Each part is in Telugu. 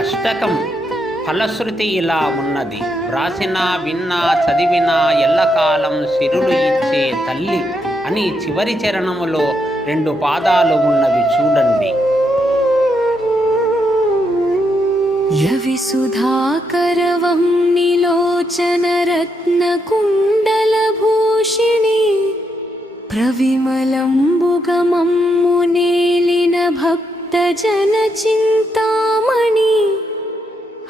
అష్టకం ఫలశ్రుతి ఇలా ఉన్నది. వ్రాసినా విన్నా చదివినా ఎల్లకాలం సిరులు ఇచ్చే తల్లి అని చివరి చరణములో రెండు పాదాలు ఉన్నవి చూడండి. భూషిణి నిలోచనరత్నకుండలభూషిణి ప్రవిమలంబుగమమ్మునే భక్తజన చింతామణి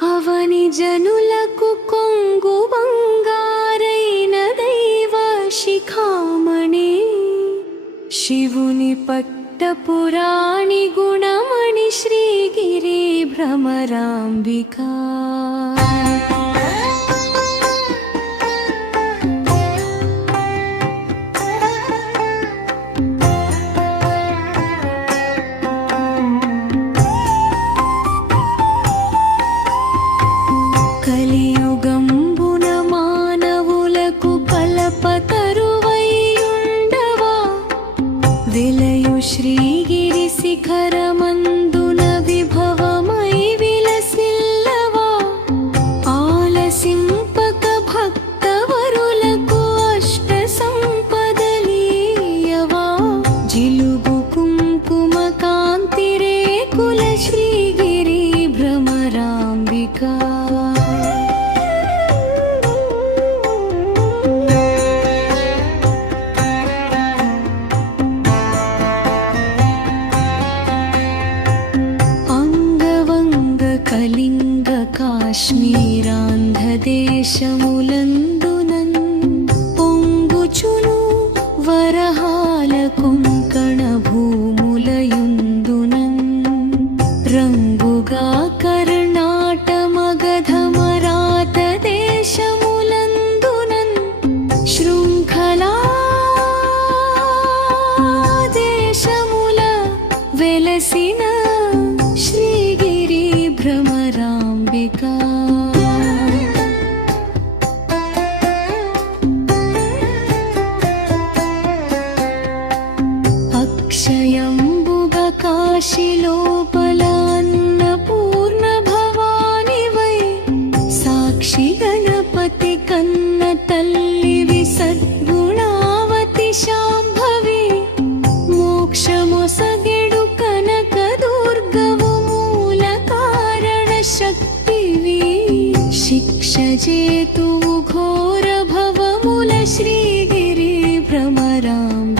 అవని జనులకు కొంగు బంగారైన దైవ శిఖామణి. శివుని పట్టపురాణి గుణమణి శ్రీగిరి భ్రమరాంబికా. శ్రీగిరి కాశ్మీరాంధ్రదేశములందునన్ పొంగుచును వరహ लोपलान्नपूर्ण भवानि वै साक्षि गणपतिकन्नतल्लिवि सद्गुणावतिशाम्भवे मोक्षमोस गिडु कनकदुर्गमुलकारणशक्तिवि शिक्षजेतु घोर भव मूलश्रीगिरि भ्रमराम्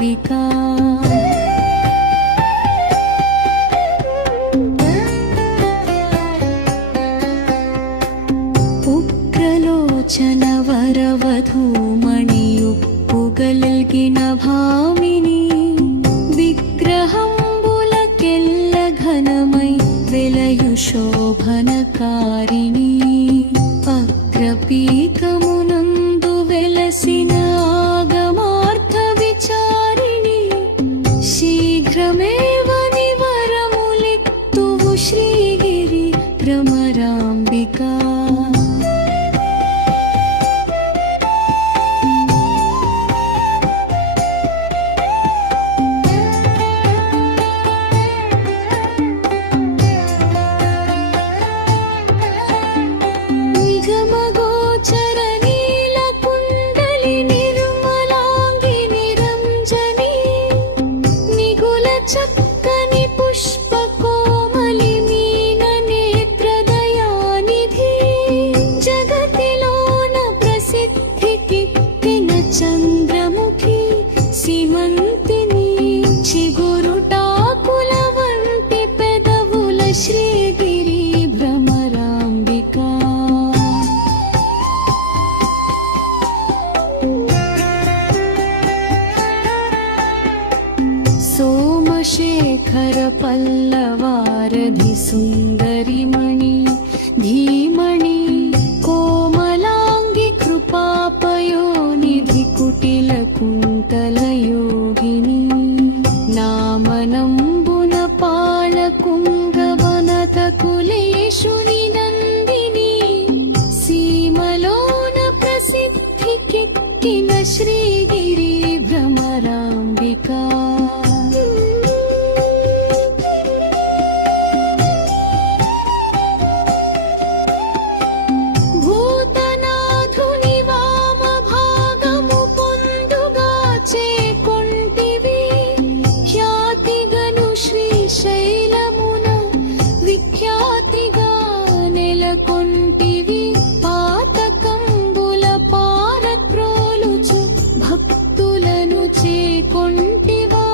ఉప్పుగల్గిన భామిని విగ్రహంబులకెల్ల ఘనమై వెలయు శోభనకారిణి पल्लवारधि सुन्दरि मणि धीमणि कोमलाङ्गि कृपापयोनिधि कुटिलकुन्तलयोगिनी కొంటివా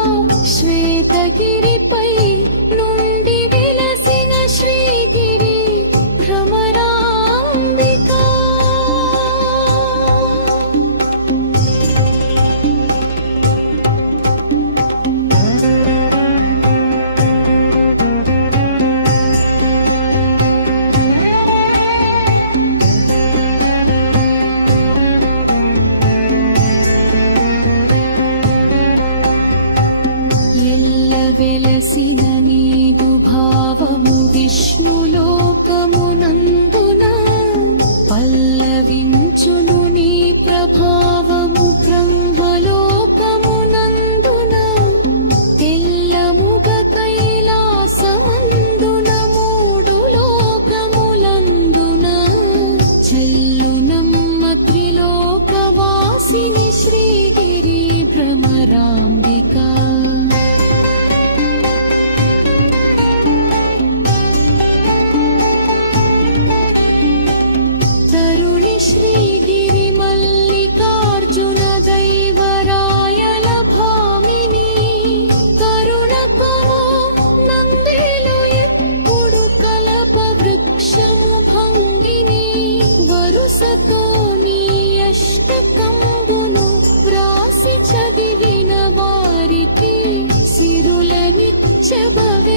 శ్వేతగిరిపై chill buggy.